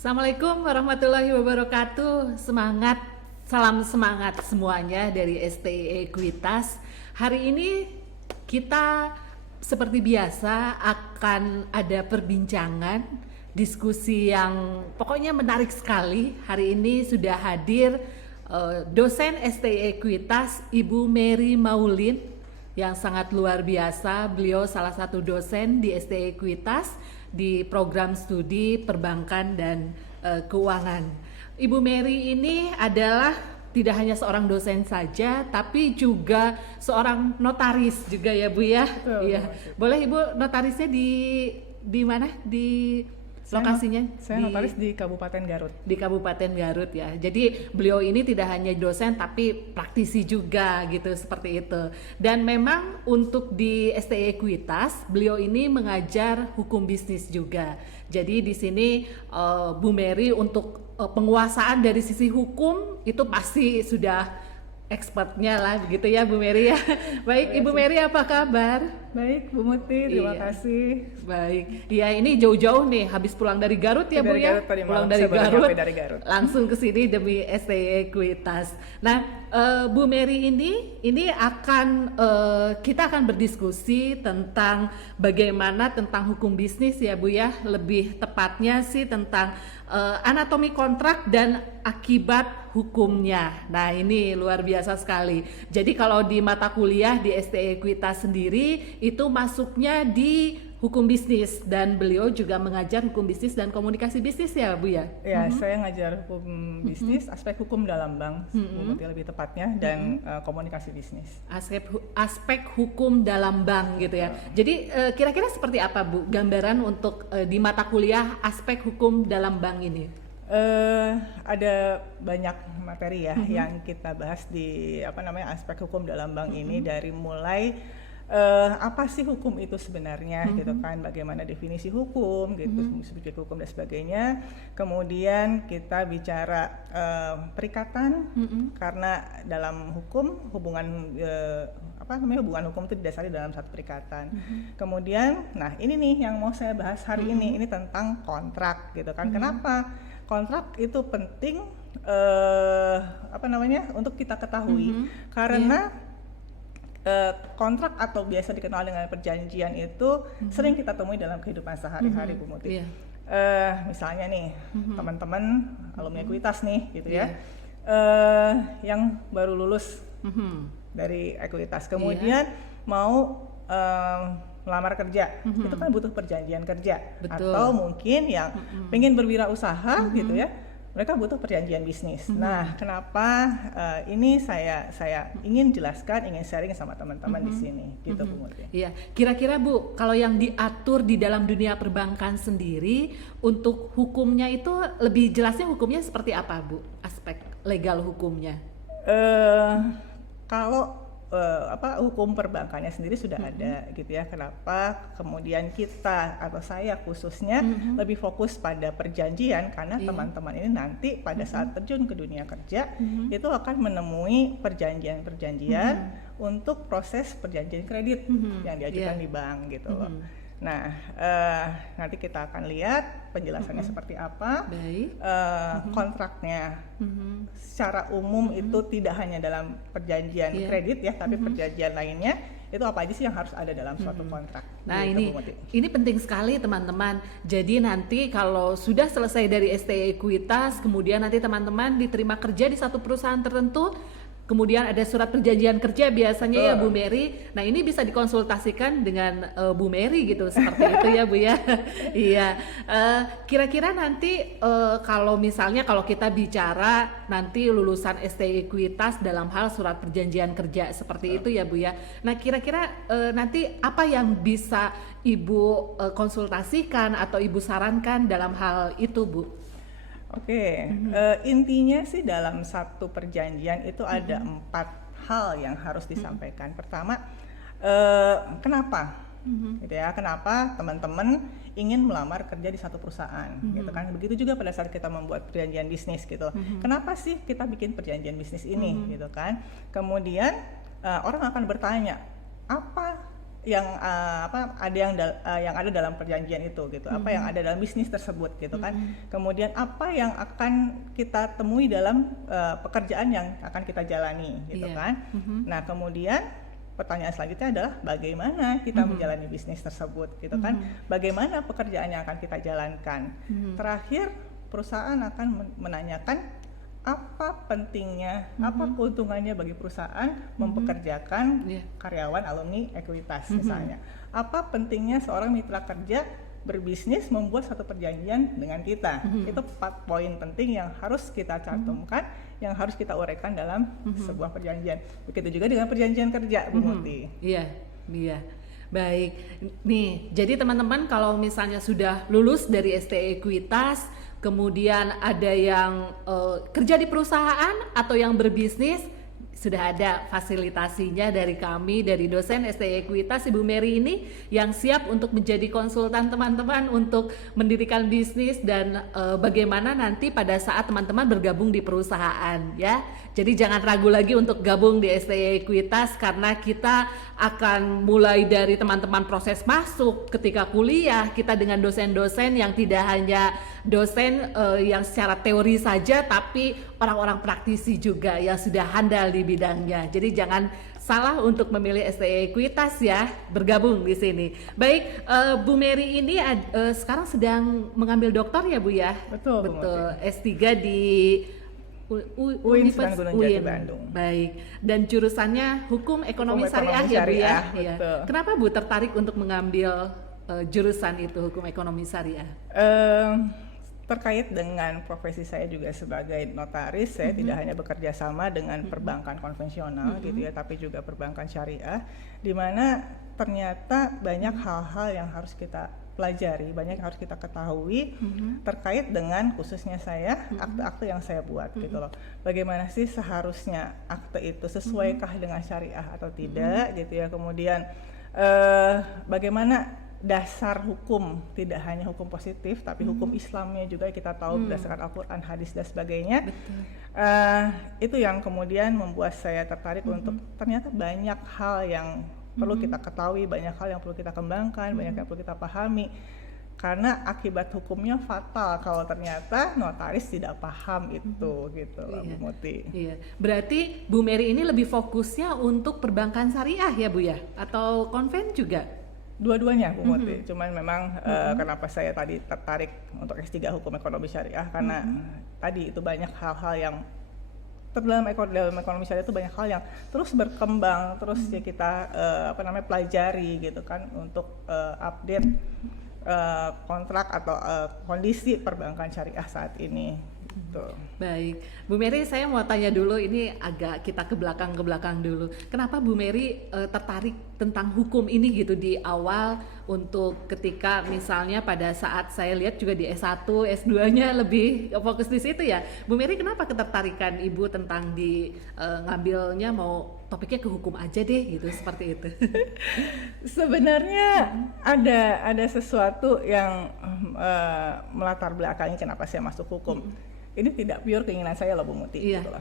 Assalamualaikum warahmatullahi wabarakatuh. Semangat, salam semangat semuanya dari STI Ekuitas. Hari ini kita seperti biasa akan ada perbincangan, diskusi yang pokoknya menarik sekali. Hari ini sudah hadir dosen STI Ekuitas Ibu Mary Maulin yang sangat luar biasa. Beliau salah satu dosen di STI Ekuitas di program studi perbankan dan keuangan. Ibu Mary ini adalah tidak hanya seorang dosen saja, tapi juga seorang notaris juga ya Bu ya. Iya. Boleh Ibu notarisnya di mana? Di lokasinya? Saya notaris di Kabupaten Garut. Di Kabupaten Garut ya. Jadi beliau ini tidak hanya dosen tapi praktisi juga gitu, seperti itu. Dan memang untuk di STI Ekuitas beliau ini mengajar hukum bisnis juga. Jadi di sini Bu Mary untuk penguasaan dari sisi hukum itu pasti sudah expertnya lah begitu ya Bu Mary ya. Baik Ibu Mary, apa kabar? Baik Bu Muti, terima kasih. Baik, ya ini jauh-jauh nih habis pulang dari Garut ya Bu ya. Pulang dari Garut, langsung ke sini demi STI Ekuitas. Nah Bu Mary ini akan kita akan berdiskusi tentang bagaimana tentang hukum bisnis ya Bu ya. Lebih tepatnya sih tentang anatomi kontrak dan akibat hukumnya. Nah ini luar biasa sekali. Jadi kalau di mata kuliah di STI Ekuitas sendiri itu masuknya di hukum bisnis, dan beliau juga mengajar hukum bisnis dan komunikasi bisnis ya Bu ya? Ya, saya ngajar hukum bisnis, aspek hukum dalam bank, lebih tepatnya, dan komunikasi bisnis. Aspek hukum dalam bank gitu ya. Jadi kira-kira seperti apa Bu gambaran untuk di mata kuliah aspek hukum dalam bank ini? Ada banyak materi ya yang kita bahas di aspek hukum dalam bank ini, dari mulai apa sih hukum itu sebenarnya gitu kan, bagaimana definisi hukum gitu, subjek hukum dan sebagainya. Kemudian kita bicara perikatan, karena dalam hukum hubungan hubungan hukum itu didasari dalam satu perikatan. Kemudian nah ini nih yang mau saya bahas hari ini tentang kontrak gitu kan. Kenapa kontrak itu penting untuk kita ketahui? Karena kontrak atau biasa dikenal dengan perjanjian itu sering kita temui dalam kehidupan sehari-hari Bu Muti. Misalnya nih teman-teman alumni Ekuitas nih gitu ya, yang baru lulus dari Ekuitas, kemudian mau melamar kerja, itu kan butuh perjanjian kerja. Betul. Atau mungkin yang pengen berwirausaha gitu ya, mereka butuh perjanjian bisnis. Nah, kenapa ini saya ingin jelaskan, ingin sharing sama teman-teman di sini, gitu Bu Muti. Iya, kira-kira Bu, kalau yang diatur di dalam dunia perbankan sendiri untuk hukumnya itu lebih jelasnya hukumnya seperti apa Bu? Aspek legal hukumnya? Kalau hukum perbankannya sendiri sudah ada gitu ya. Kenapa kemudian kita atau saya khususnya lebih fokus pada perjanjian, karena teman-teman ini nanti pada saat terjun ke dunia kerja itu akan menemui perjanjian-perjanjian untuk proses perjanjian kredit yang diajukan di bank gitu loh. Nah, nanti kita akan lihat penjelasannya seperti apa. Kontraknya secara umum itu tidak hanya dalam perjanjian kredit ya, tapi perjanjian lainnya itu apa aja sih yang harus ada dalam suatu kontrak. Nah ini penting sekali teman-teman. Jadi nanti kalau sudah selesai dari STI Ekuitas, kemudian nanti teman-teman diterima kerja di satu perusahaan tertentu, kemudian ada surat perjanjian kerja biasanya. Betul. Ya Bu Mary. Nah ini bisa dikonsultasikan dengan Bu Mary gitu, seperti itu ya Bu ya. Iya. Kira-kira nanti kalau misalnya kalau kita bicara nanti lulusan ST Ekuitas dalam hal surat perjanjian kerja seperti itu ya Bu ya. Nah kira-kira nanti apa yang bisa Ibu konsultasikan atau Ibu sarankan dalam hal itu Bu? Oke, intinya sih dalam satu perjanjian itu ada 4 hal yang harus disampaikan. Pertama, kenapa? Gitu ya, kenapa teman-teman ingin melamar kerja di satu perusahaan, gitu kan? Begitu juga pada saat kita membuat perjanjian bisnis, gitu. Kenapa sih kita bikin perjanjian bisnis ini, gitu kan? Kemudian orang akan bertanya, apa yang yang ada dalam perjanjian itu gitu, apa yang ada dalam bisnis tersebut gitu kan. Kemudian apa yang akan kita temui dalam pekerjaan yang akan kita jalani gitu kan. Nah kemudian pertanyaan selanjutnya adalah bagaimana kita menjalani bisnis tersebut gitu kan, bagaimana pekerjaan yang akan kita jalankan. Terakhir perusahaan akan menanyakan apa pentingnya, apa keuntungannya bagi perusahaan mempekerjakan karyawan alumni Ekuitas misalnya. Apa pentingnya seorang mitra kerja berbisnis membuat satu perjanjian dengan kita. Itu 4 poin penting yang harus kita cantumkan, yang harus kita uraikan dalam sebuah perjanjian. Begitu juga dengan perjanjian kerja, Bu Muti. Iya, iya. Baik, nih jadi teman-teman kalau misalnya sudah lulus dari ST Ekuitas, kemudian ada yang kerja di perusahaan atau yang berbisnis, sudah ada fasilitasinya dari kami, dari dosen ST Ekuitas Ibu Mary ini yang siap untuk menjadi konsultan teman-teman untuk mendirikan bisnis dan bagaimana nanti pada saat teman-teman bergabung di perusahaan ya. Jadi jangan ragu lagi untuk gabung di ST Ekuitas karena kita akan mulai dari teman-teman proses masuk ketika kuliah, kita dengan dosen-dosen yang tidak hanya dosen yang secara teori saja tapi orang-orang praktisi juga yang sudah handal di bidangnya. Jadi jangan salah untuk memilih ST Ekuitas ya, bergabung di sini. Baik, Bu Mary ini sekarang sedang mengambil doktor ya Bu ya? Betul. S3 di UIN Gunung Jati Bandung. Baik, dan jurusannya Hukum Ekonomi Syariah ya Bu ya? Iya. Kenapa Bu tertarik untuk mengambil jurusan itu, Hukum Ekonomi Syariah? Terkait dengan profesi saya juga sebagai notaris, saya tidak hanya bekerja sama dengan perbankan konvensional gitu ya, tapi juga perbankan syariah, di mana ternyata banyak hal-hal yang harus kita pelajari, banyak yang harus kita ketahui terkait dengan khususnya saya, akte-akte yang saya buat gitu loh. Bagaimana sih seharusnya akte itu sesuaikah dengan syariah atau tidak gitu ya. Kemudian bagaimana dasar hukum, tidak hanya hukum positif tapi hukum Islamnya juga kita tahu berdasarkan Al-Quran, hadis dan sebagainya. Itu yang kemudian membuat saya tertarik untuk ternyata banyak hal yang perlu kita ketahui, banyak hal yang perlu kita kembangkan, banyak yang perlu kita pahami, karena akibat hukumnya fatal kalau ternyata notaris tidak paham itu gitu loh, Bu Muti. Iya. Berarti Bu Mary ini lebih fokusnya untuk perbankan syariah ya Bu ya, atau konven juga? Dua-duanya Bu Muti, cuman memang kenapa saya tadi tertarik untuk S3 Hukum Ekonomi Syariah karena tadi itu banyak hal-hal yang dalam ekonomi syariah itu banyak hal yang terus berkembang, terus ya kita pelajari gitu kan untuk update kontrak atau kondisi perbankan syariah saat ini. Tuh. Baik, Bu Mary, saya mau tanya dulu, ini agak kita ke belakang dulu. Kenapa Bu Mary tertarik tentang hukum ini gitu di awal, untuk ketika misalnya pada saat saya lihat juga di S1, S2-nya lebih fokus di situ ya. Bu Mary, kenapa ketertarikan Ibu tentang di ngambilnya mau topiknya ke hukum aja deh gitu, seperti itu? Sebenarnya ada sesuatu yang melatar belakangi kenapa saya masuk hukum. Ini tidak pure keinginan saya loh Bu Muti gitu loh.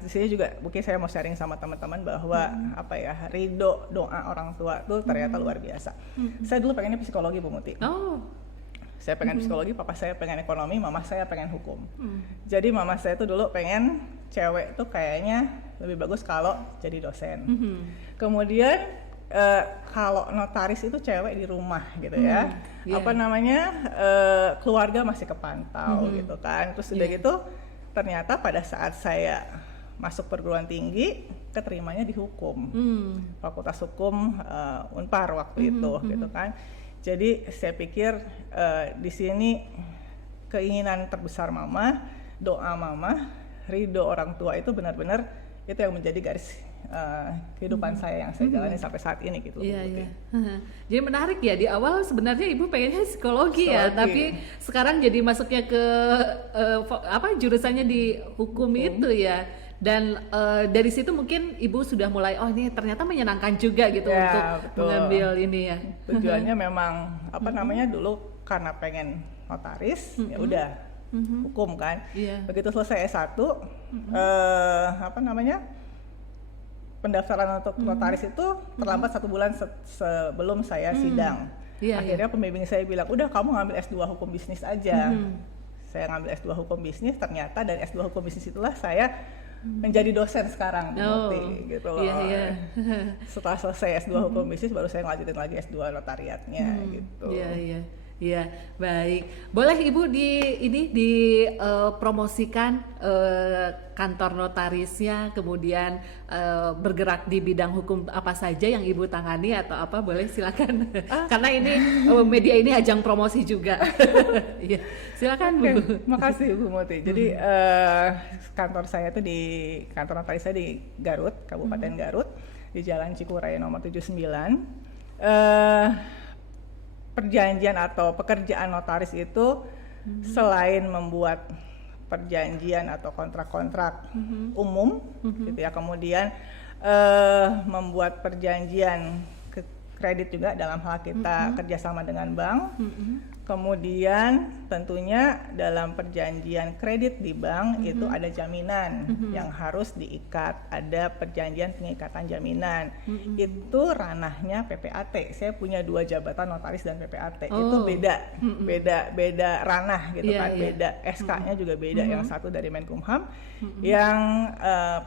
Di sini juga mungkin saya mau sharing sama teman-teman bahwa ridho doa orang tua tuh ternyata luar biasa. Saya dulu pengennya psikologi Bu Muti. Saya pengen psikologi, papa saya pengen ekonomi, mama saya pengen hukum. Jadi mama saya tuh dulu pengen cewek tuh kayaknya lebih bagus kalau jadi dosen. Kemudian kalau notaris itu cewek di rumah gitu ya, keluarga masih kepantau gitu kan. Terus udah gitu ternyata pada saat saya masuk perguruan tinggi, keterimanya di hukum, Fakultas Hukum Unpar waktu itu, gitu kan. Jadi saya pikir di sini keinginan terbesar mama, doa mama, ridho orang tua itu benar-benar itu yang menjadi garis kehidupan saya yang saya jalani sampai saat ini gitu. Iya. Jadi menarik ya, di awal sebenarnya ibu pengennya psikologi ya, tapi sekarang jadi masuknya ke jurusannya di hukum itu ya. Dan dari situ mungkin ibu sudah mulai ini ternyata menyenangkan juga gitu ya, untuk betul. mengambil ini ya. Tujuannya memang dulu karena pengen notaris, ya udah hukum kan. Begitu selesai S1 pendaftaran untuk notaris itu terlambat 1 bulan sebelum saya sidang. Akhirnya pembimbing saya bilang, udah kamu ngambil S2 hukum bisnis aja. Saya ngambil S2 hukum bisnis, ternyata dari S2 hukum bisnis itulah saya menjadi dosen sekarang gitu loh. Setelah selesai S2 hukum bisnis baru saya ngelanjutin lagi S2 notariatnya gitu. Iya, baik. Boleh Ibu dipromosikan kantor notarisnya, kemudian bergerak di bidang hukum apa saja yang Ibu tangani atau apa, boleh silakan. Karena ini media ini ajang promosi juga. Iya, silakan Bu. Makasih Bu Muti. Jadi kantor saya itu kantor notaris saya di Garut, Kabupaten Garut, di Jalan Cikuraya nomor 79. Perjanjian atau pekerjaan notaris itu selain membuat perjanjian atau kontrak-kontrak umum gitu ya, kemudian membuat perjanjian kredit juga dalam hal kita kerjasama dengan bank, kemudian tentunya dalam perjanjian kredit di bank itu ada jaminan yang harus diikat, ada perjanjian pengikatan jaminan, itu ranahnya PPAT. Saya punya 2 jabatan notaris dan PPAT, itu beda ranah gitu kan, beda SK-nya juga beda, yang satu dari Menkumham, yang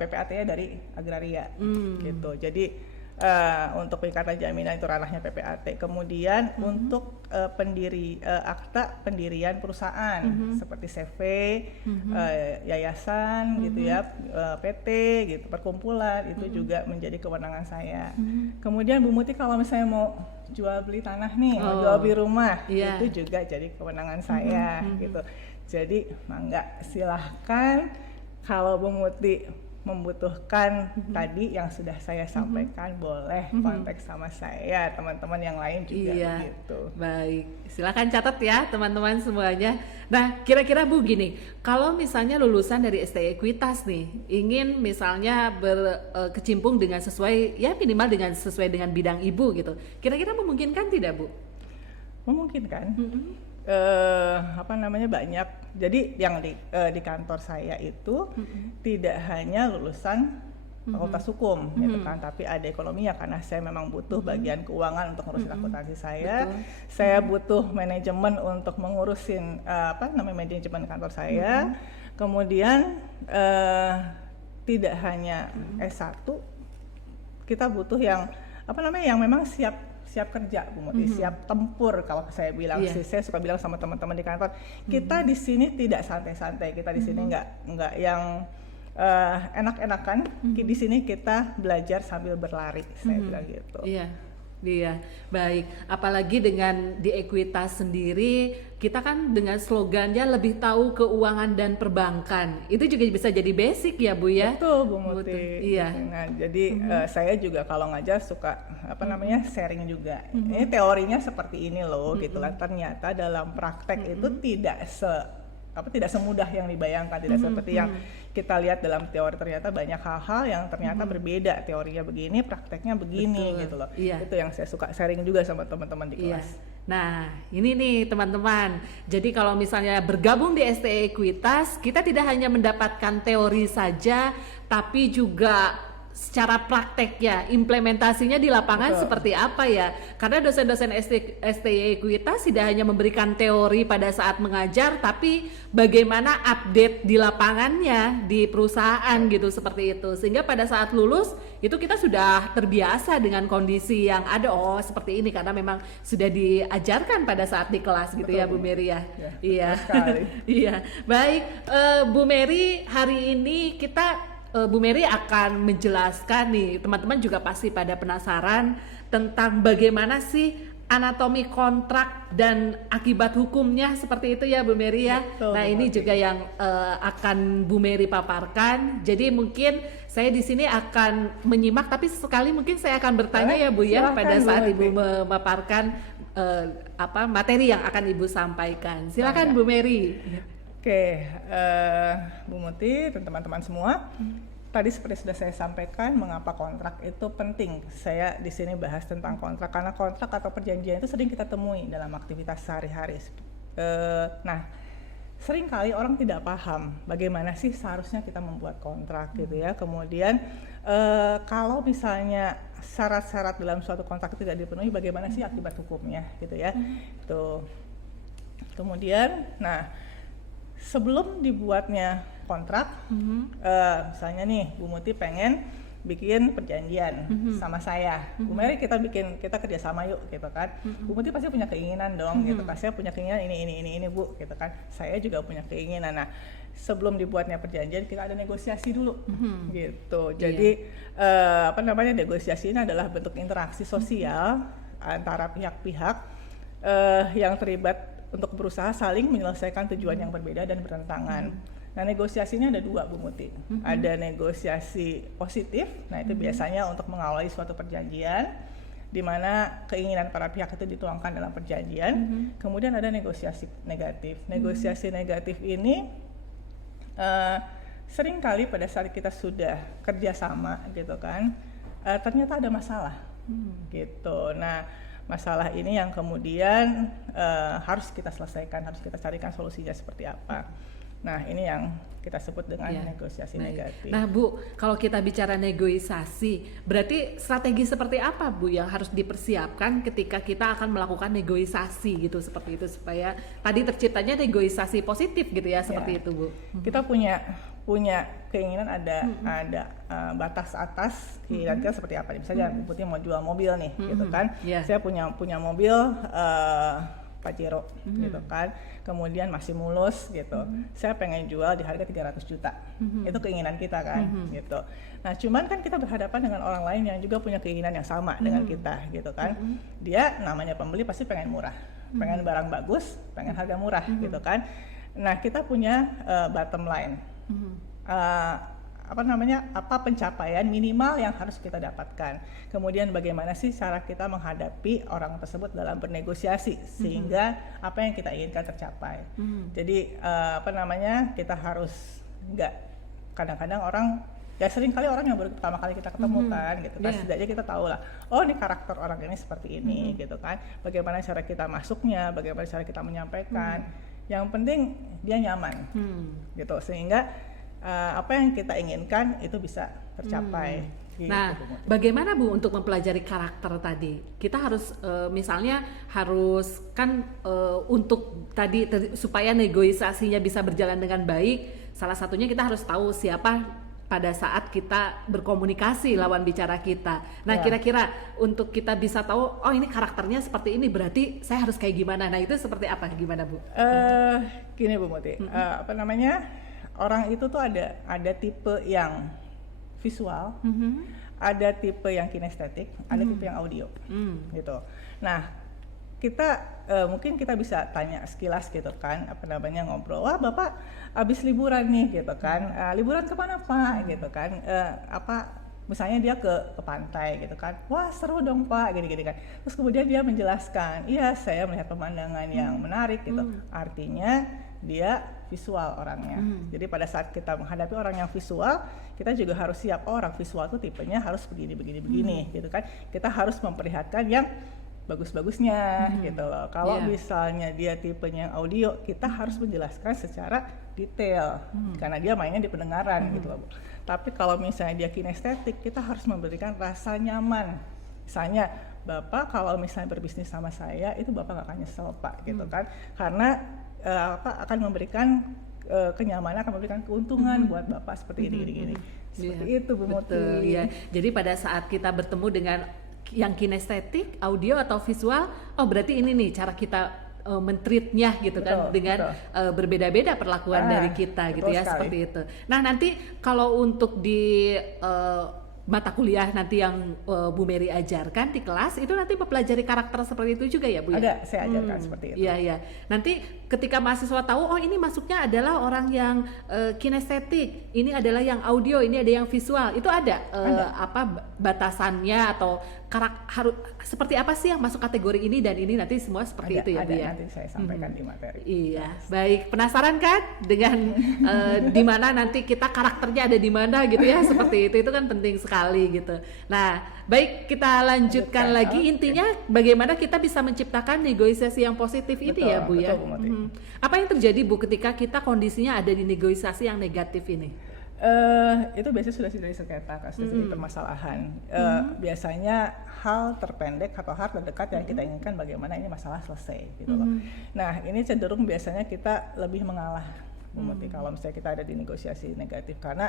PPAT-nya dari Agraria gitu. Jadi untuk pengikatan jaminan itu ranahnya PPAT. Kemudian untuk akta pendirian perusahaan seperti CV, yayasan gitu ya, PT gitu, perkumpulan itu juga menjadi kewenangan saya. Kemudian Bu Muti kalau misalnya mau jual beli tanah nih, mau jual beli rumah, itu juga jadi kewenangan saya gitu. Jadi mangga silahkan kalau Bu Muti membutuhkan tadi yang sudah saya sampaikan, boleh kontak sama saya, teman-teman yang lain juga gitu. Baik, silakan catat ya teman-teman semuanya. Nah, kira-kira Bu gini, kalau misalnya lulusan dari STI Ekuitas nih, ingin misalnya berkecimpung dengan sesuai, ya minimal dengan sesuai dengan bidang Ibu gitu, kira-kira memungkinkan tidak Bu? Memungkinkan. Banyak. Jadi yang di kantor saya itu tidak hanya lulusan fakultas hukum gitu kan, tapi ada ekonomi ya, karena saya memang butuh bagian keuangan untuk ngurusin akuntansi saya. Saya butuh manajemen untuk mengurusin manajemen kantor saya. Kemudian tidak hanya S1, kita butuh yang yang memang siap kerja Bu Muti, siap tempur kalau saya bilang. Saya suka bilang sama teman-teman di kantor, kita di sini tidak santai-santai, kita di sini nggak yang enak-enakan. Di sini kita belajar sambil berlari, saya bilang gitu. Iya, baik. Apalagi dengan di Ekuitas sendiri, kita kan dengan slogannya lebih tahu keuangan dan perbankan. Itu juga bisa jadi basic ya Bu ya? Betul Bu Muti. Iya. Nah, jadi saya juga kalau ngajar suka sharing juga. Ini teorinya seperti ini loh gitu lah. Ternyata dalam praktek itu tidak semudah yang dibayangkan, tidak seperti yang kita lihat dalam teori. Ternyata banyak hal-hal yang ternyata berbeda, teorinya begini, prakteknya begini. Betul. Gitu loh. Itu yang saya suka sharing juga sama teman-teman di kelas. Nah, ini nih teman-teman. Jadi kalau misalnya bergabung di STI Ekuitas, kita tidak hanya mendapatkan teori saja, tapi juga secara prakteknya, implementasinya di lapangan seperti apa ya? Karena dosen-dosen STI Ekuitas tidak hanya memberikan teori pada saat mengajar, tapi bagaimana update di lapangannya di perusahaan gitu, seperti itu. Sehingga pada saat lulus itu kita sudah terbiasa dengan kondisi yang ada. Seperti ini karena memang sudah diajarkan pada saat di kelas gitu. Betul, ya Bu Mary ya. Iya. Sekali. Iya. Baik, Bu Mary, hari ini kita Bu Mary akan menjelaskan nih, teman-teman juga pasti pada penasaran tentang bagaimana sih anatomi kontrak dan akibat hukumnya, seperti itu ya Bu Mary ya. Betul, nah ini juga yang akan Bu Mary paparkan. Jadi mungkin saya di sini akan menyimak, tapi sekali mungkin saya akan bertanya ya Bu ya pada saat Ibu memaparkan materi yang akan Ibu sampaikan. Silakan Bu Mary. Oke, Bu Muti dan teman-teman semua, tadi seperti sudah saya sampaikan mengapa kontrak itu penting. Saya di sini bahas tentang kontrak karena kontrak atau perjanjian itu sering kita temui dalam aktivitas sehari-hari. Nah, seringkali orang tidak paham bagaimana sih seharusnya kita membuat kontrak gitu ya. Kemudian kalau misalnya syarat-syarat dalam suatu kontrak tidak dipenuhi, bagaimana sih akibat hukumnya gitu ya. Tuh. Kemudian, nah sebelum dibuatnya kontrak, misalnya nih Bu Muti pengen bikin perjanjian sama saya, Bu Mary kita kerjasama yuk gitu kan. Bu Muti pasti punya keinginan dong gitu kan, saya punya keinginan ini Bu gitu kan, saya juga punya keinginan. Nah sebelum dibuatnya perjanjian kita ada negosiasi dulu gitu. Jadi negosiasi ini adalah bentuk interaksi sosial antara pihak-pihak yang terlibat untuk berusaha saling menyelesaikan tujuan yang berbeda dan bertentangan. Nah negosiasi ini ada dua Bu Muti, ada negosiasi positif, nah itu biasanya untuk mengawali suatu perjanjian di mana keinginan para pihak itu dituangkan dalam perjanjian. Kemudian ada negosiasi negatif. Negosiasi negatif ini seringkali pada saat kita sudah kerjasama gitu kan, ternyata ada masalah gitu. Nah masalah ini yang kemudian harus kita selesaikan, harus kita carikan solusinya seperti apa. Nah ini yang kita sebut dengan negosiasi negatif. Nah Bu, kalau kita bicara negosiasi, berarti strategi seperti apa Bu yang harus dipersiapkan ketika kita akan melakukan negosiasi gitu, seperti itu, supaya tadi terciptanya negosiasi positif gitu ya, seperti itu Bu. Kita punya keinginan ada batas atas keinginan kita seperti apa. Misalnya Bu Putih mau jual mobil nih gitu kan, saya punya mobil Pajero gitu kan, kemudian masih mulus gitu, saya pengen jual di harga 300 juta, itu keinginan kita kan gitu. Nah cuman kan kita berhadapan dengan orang lain yang juga punya keinginan yang sama dengan kita gitu kan, dia namanya pembeli pasti pengen murah, pengen barang bagus, pengen harga murah gitu kan. Nah kita punya bottom line, apa pencapaian minimal yang harus kita dapatkan. Kemudian bagaimana sih cara kita menghadapi orang tersebut dalam bernegosiasi sehingga apa yang kita inginkan tercapai. Jadi kita harus kadang-kadang orang sering kali orang yang baru pertama kali kita ketemu kan gitu kan, setidaknya kita tahu lah, oh ini karakter orang ini seperti ini gitu kan, bagaimana cara kita masuknya, bagaimana cara kita menyampaikan. Yang penting dia nyaman gitu sehingga apa yang kita inginkan itu bisa tercapai. Gitu, nah, bagaimana Bu untuk mempelajari karakter tadi? Kita harus misalnya harus kan untuk tadi supaya negosiasinya bisa berjalan dengan baik, salah satunya kita harus tahu siapa pada saat kita berkomunikasi lawan bicara kita. Nah, kira-kira untuk kita bisa tahu, oh ini karakternya seperti ini, berarti saya harus kayak gimana? Nah, itu seperti apa? Gimana Bu? Gini Bu Muti, orang itu tuh ada tipe yang visual, ada tipe yang kinestetik, ada tipe yang audio, gitu. Nah, mungkin kita bisa tanya sekilas gitu kan, ngobrol, wah Bapak habis liburan nih gitu kan, liburan kemana Pak gitu kan, misalnya dia ke pantai gitu kan, wah seru dong Pak, gini-gini kan. Terus kemudian dia menjelaskan, iya saya melihat pemandangan yang menarik gitu, artinya dia visual orangnya. Jadi pada saat kita menghadapi orang yang visual, kita juga harus siap, orang visual itu tipenya harus begini gitu kan. Kita harus memperlihatkan yang bagus-bagusnya gitu loh. Kalau misalnya dia tipenya yang audio, kita harus menjelaskan secara detail karena dia mainnya di pendengaran gitu loh. Tapi kalau misalnya dia kinestetik, kita harus memberikan rasa nyaman. Misalnya, Bapak kalau misalnya berbisnis sama saya, itu Bapak gak akan nyesel Pak gitu kan. Karena akan memberikan kenyamanan, akan memberikan keuntungan buat Bapak seperti ini. Seperti itu Bu Muti. Betul, ya. Jadi pada saat kita bertemu dengan yang kinestetik, audio atau visual, oh berarti ini nih cara kita men-treatnya gitu kan, dengan berbeda-beda perlakuan dari kita gitu ya, seperti itu. Nah nanti kalau untuk di mata kuliah nanti yang Bu Mary ajarkan di kelas itu nanti mempelajari karakter seperti itu juga ya Bu? Ada, saya ajarkan seperti itu. Iya. Nanti ketika mahasiswa tahu, oh ini masuknya adalah orang yang kinestetik, ini adalah yang audio, ini ada yang visual, itu ada. Apa batasannya atau harus seperti apa sih yang masuk kategori ini dan ini, nanti semua seperti itu ya Bu ya? Nanti saya sampaikan di materi. Iya, baik. Penasaran kan dengan di mana nanti kita karakternya ada di mana gitu ya, seperti itu kan penting sekali gitu. Nah, baik, kita lanjutkan lagi. Intinya bagaimana kita bisa menciptakan negosiasi yang positif ini ya Bu ya. Apa yang terjadi Bu ketika kita kondisinya ada di negosiasi yang negatif ini? Itu biasanya sudah dari sengketa, kasus dari permasalahan. Biasanya hal terpendek atau hal terdekat yang kita inginkan bagaimana ini masalah selesai gitu loh. Nah, ini cenderung biasanya kita lebih mengalah, Bu Muti, kalau misalnya kita ada di negosiasi negatif, karena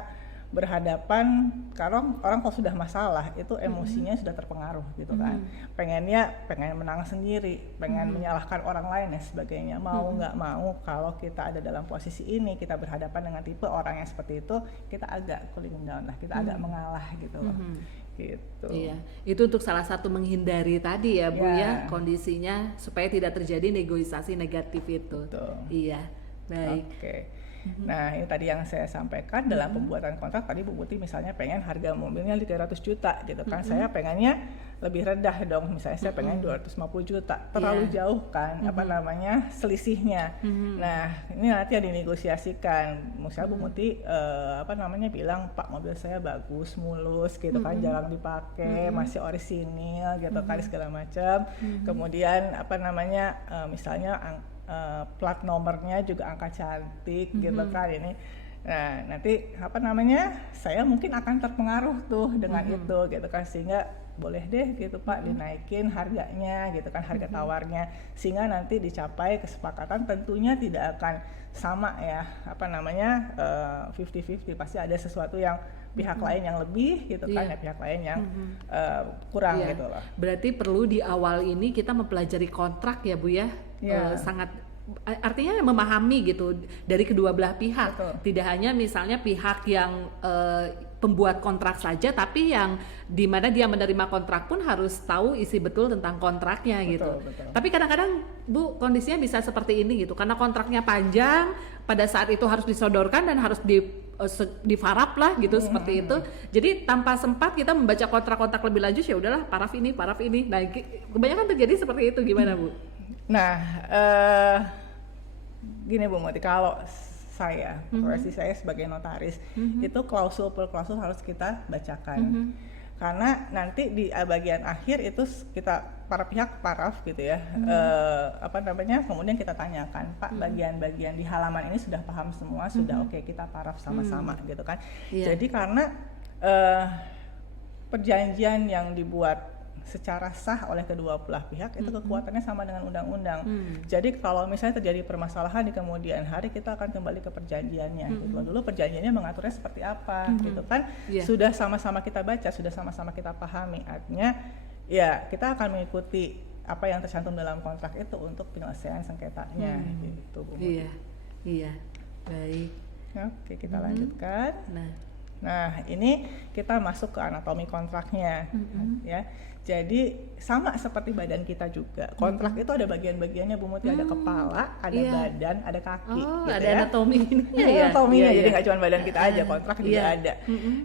berhadapan, kalau orang kalau sudah masalah itu emosinya sudah terpengaruh gitu kan, pengen menang sendiri, pengen menyalahkan orang lain dan sebagainya. Mau nggak mau kalau kita ada dalam posisi ini, kita berhadapan dengan tipe orang yang seperti itu, kita agak cooling down lah, kita agak mengalah gitu loh. Gitu. Iya, itu untuk salah satu menghindari tadi ya Bu ya, kondisinya supaya tidak terjadi negosiasi negatif itu. Betul. Iya, baik. Oke. Nah, ini tadi yang saya sampaikan dalam pembuatan kontrak. Tadi Bu Putih misalnya pengen harga mobilnya 300 juta gitu kan. Saya pengennya lebih rendah dong, misalnya saya pengen 250 juta. Terlalu jauh kan selisihnya. Nah, ini nanti yang dinegosiasikan. Misalnya Bu Putih bilang, Pak, mobil saya bagus, mulus gitu kan, jarang dipakai, masih orisinil gitu kan, segala macam. Kemudian misalnya plat nomornya juga angka cantik gitu kan ini. Nah, nanti saya mungkin akan terpengaruh tuh dengan itu gitu kan, sehingga boleh deh gitu Pak dinaikin harganya gitu kan, harga tawarnya, sehingga nanti dicapai kesepakatan. Tentunya tidak akan sama ya 50-50, pasti ada sesuatu yang pihak lain yang lebih gitu kan, ya pihak lain yang kurang gitu loh. Berarti perlu di awal ini kita mempelajari kontrak ya Bu ya, sangat artinya memahami gitu dari kedua belah pihak. Betul. Tidak hanya misalnya pihak yang pembuat kontrak saja, tapi yang dimana dia menerima kontrak pun harus tahu isi betul tentang kontraknya gitu. Betul. Tapi kadang-kadang Bu kondisinya bisa seperti ini gitu, karena kontraknya panjang, pada saat itu harus disodorkan dan harus difarap lah gitu, seperti itu. Jadi tanpa sempat kita membaca kontrak-kontrak lebih lanjut, ya udahlah paraf ini. Nah, kebanyakan terjadi seperti itu, gimana Bu? Nah, gini Bu Muti, kalau saya, versi saya sebagai notaris, itu klausul per klausul harus kita bacakan. Karena nanti di bagian akhir itu kita para pihak paraf gitu ya, kemudian kita tanyakan, Pak, bagian-bagian di halaman ini sudah paham semua, sudah oke, kita paraf sama-sama gitu kan. Jadi karena perjanjian yang dibuat secara sah oleh kedua belah pihak itu kekuatannya sama dengan undang-undang. Jadi kalau misalnya terjadi permasalahan di kemudian hari, kita akan kembali ke perjanjiannya. Gitu. Dulu perjanjiannya mengaturnya seperti apa, gitu kan? Sudah sama-sama kita baca, sudah sama-sama kita pahami. Artinya, ya kita akan mengikuti apa yang tercantum dalam kontrak itu untuk penyelesaian sengketanya. Gitu, Bu. Iya, baik. Oke, kita lanjutkan. Nah, ini kita masuk ke anatomi kontraknya, ya. Jadi sama seperti badan kita juga. Kontrak itu ada bagian-bagiannya Bu Muti, ada kepala, ada badan, ada kaki. Oh, gitu ada ya. anatominya ya. Anatominya, jadi nggak cuma badan kita aja, kontrak juga ada.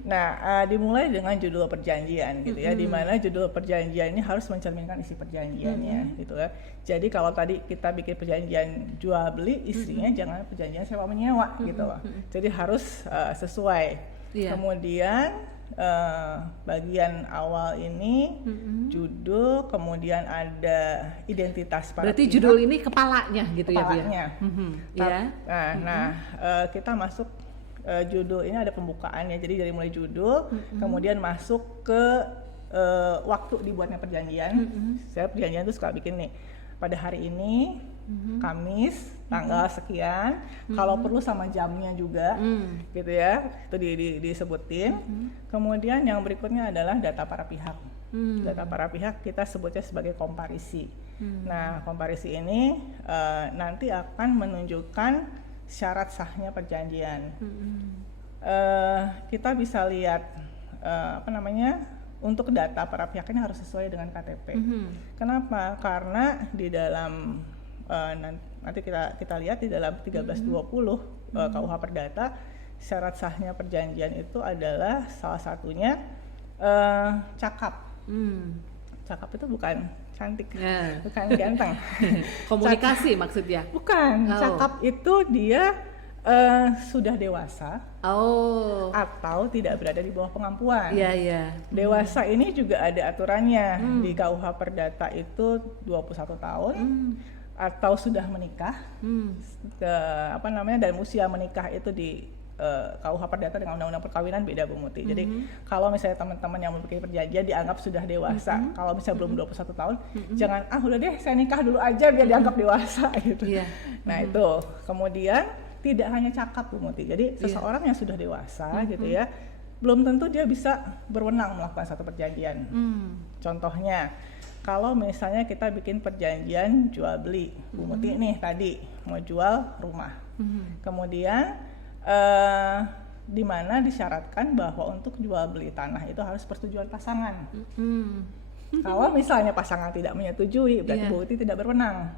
Nah, dimulai dengan judul perjanjian gitu ya, di mana judul perjanjian ini harus mencerminkan isi perjanjiannya gitu ya. Jadi kalau tadi kita bikin perjanjian jual beli, istrinya jangan perjanjian sewa menyewa gitu loh. Jadi harus sesuai. Kemudian bagian awal ini judul, kemudiul ada identitas para berarti pihak. Judul ini kepalanya gitu Kepalanya. Ya. Kita masuk judul ini ada pembukaannya, jadi dari mulai judul kemudian masuk ke waktu dibuatnya perjanjian. Saya perjanjian itu suka bikin nih, pada hari ini Kamis tanggal sekian, kalau perlu sama jamnya juga, gitu ya, itu disebutin. Kemudian yang berikutnya adalah data para pihak. Data para pihak kita sebutnya sebagai komparisi. Nah, komparisi ini nanti akan menunjukkan syarat sahnya perjanjian. Kita bisa lihat untuk data para pihak ini harus sesuai dengan KTP. Kenapa? Karena di dalam nanti kita lihat di dalam 1320 KUH Perdata, syarat sahnya perjanjian itu adalah salah satunya cakap. Cakap itu bukan cantik, bukan ganteng. Komunikasi maksudnya? Bukan, cakap itu dia sudah dewasa atau tidak berada di bawah pengampuan. Dewasa ini juga ada aturannya. Di KUH Perdata itu 21 tahun atau sudah menikah. Dan usia menikah itu di KUH Perdata dengan Undang-Undang Perkawinan beda, Bu Muti. Jadi kalau misalnya teman-teman yang memiliki perjanjian dianggap sudah dewasa, kalau misalnya belum 21 tahun, jangan udah deh saya nikah dulu aja biar dianggap dewasa gitu. Nah itu, kemudian tidak hanya cakap, Bu Muti. Jadi seseorang yang sudah dewasa gitu ya, belum tentu dia bisa berwenang melakukan satu perjanjian. Contohnya, kalau misalnya kita bikin perjanjian jual beli, Bu Muti nih tadi mau jual rumah, kemudian di mana disyaratkan bahwa untuk jual beli tanah itu harus persetujuan pasangan. Kalau misalnya pasangan tidak menyetujui, berarti Bu Muti tidak berwenang.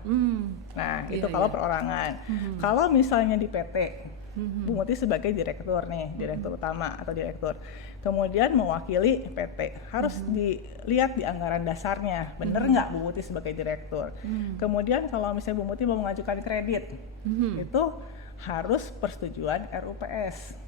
Nah, itu kalau perorangan. Kalau misalnya di PT, Bu Muti sebagai direktur nih, direktur utama atau direktur, kemudian mewakili PT, harus dilihat di anggaran dasarnya, bener nggak Bu Muti sebagai direktur. Kemudian kalau misalnya Bu Muti mau mengajukan kredit, itu harus persetujuan RUPS.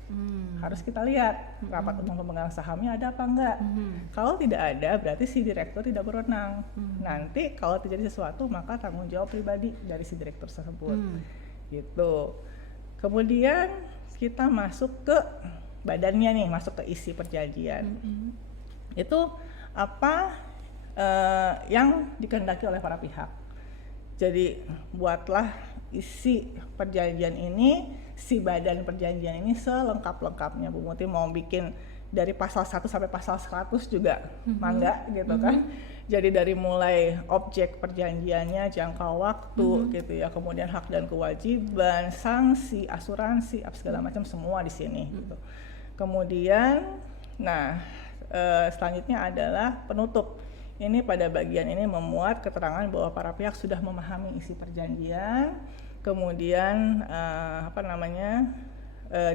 Harus kita lihat rapat umum pemegang sahamnya ada apa enggak. Kalau tidak ada, berarti si direktur tidak berwenang. Nanti kalau terjadi sesuatu, maka tanggung jawab pribadi dari si direktur tersebut. Gitu. Kemudian kita masuk ke badannya nih, masuk ke isi perjanjian. Itu apa yang dikehendaki oleh para pihak. Jadi buatlah isi perjanjian ini, si badan perjanjian ini selengkap-lengkapnya. Bu Muti mau bikin dari pasal 1 sampai pasal 100 juga mangga gitu kan. Jadi dari mulai objek perjanjiannya, jangka waktu gitu ya, kemudian hak dan kewajiban, sanksi, asuransi, segala macam semua di sini gitu. Kemudian selanjutnya adalah penutup. Ini pada bagian ini memuat keterangan bahwa para pihak sudah memahami isi perjanjian, kemudian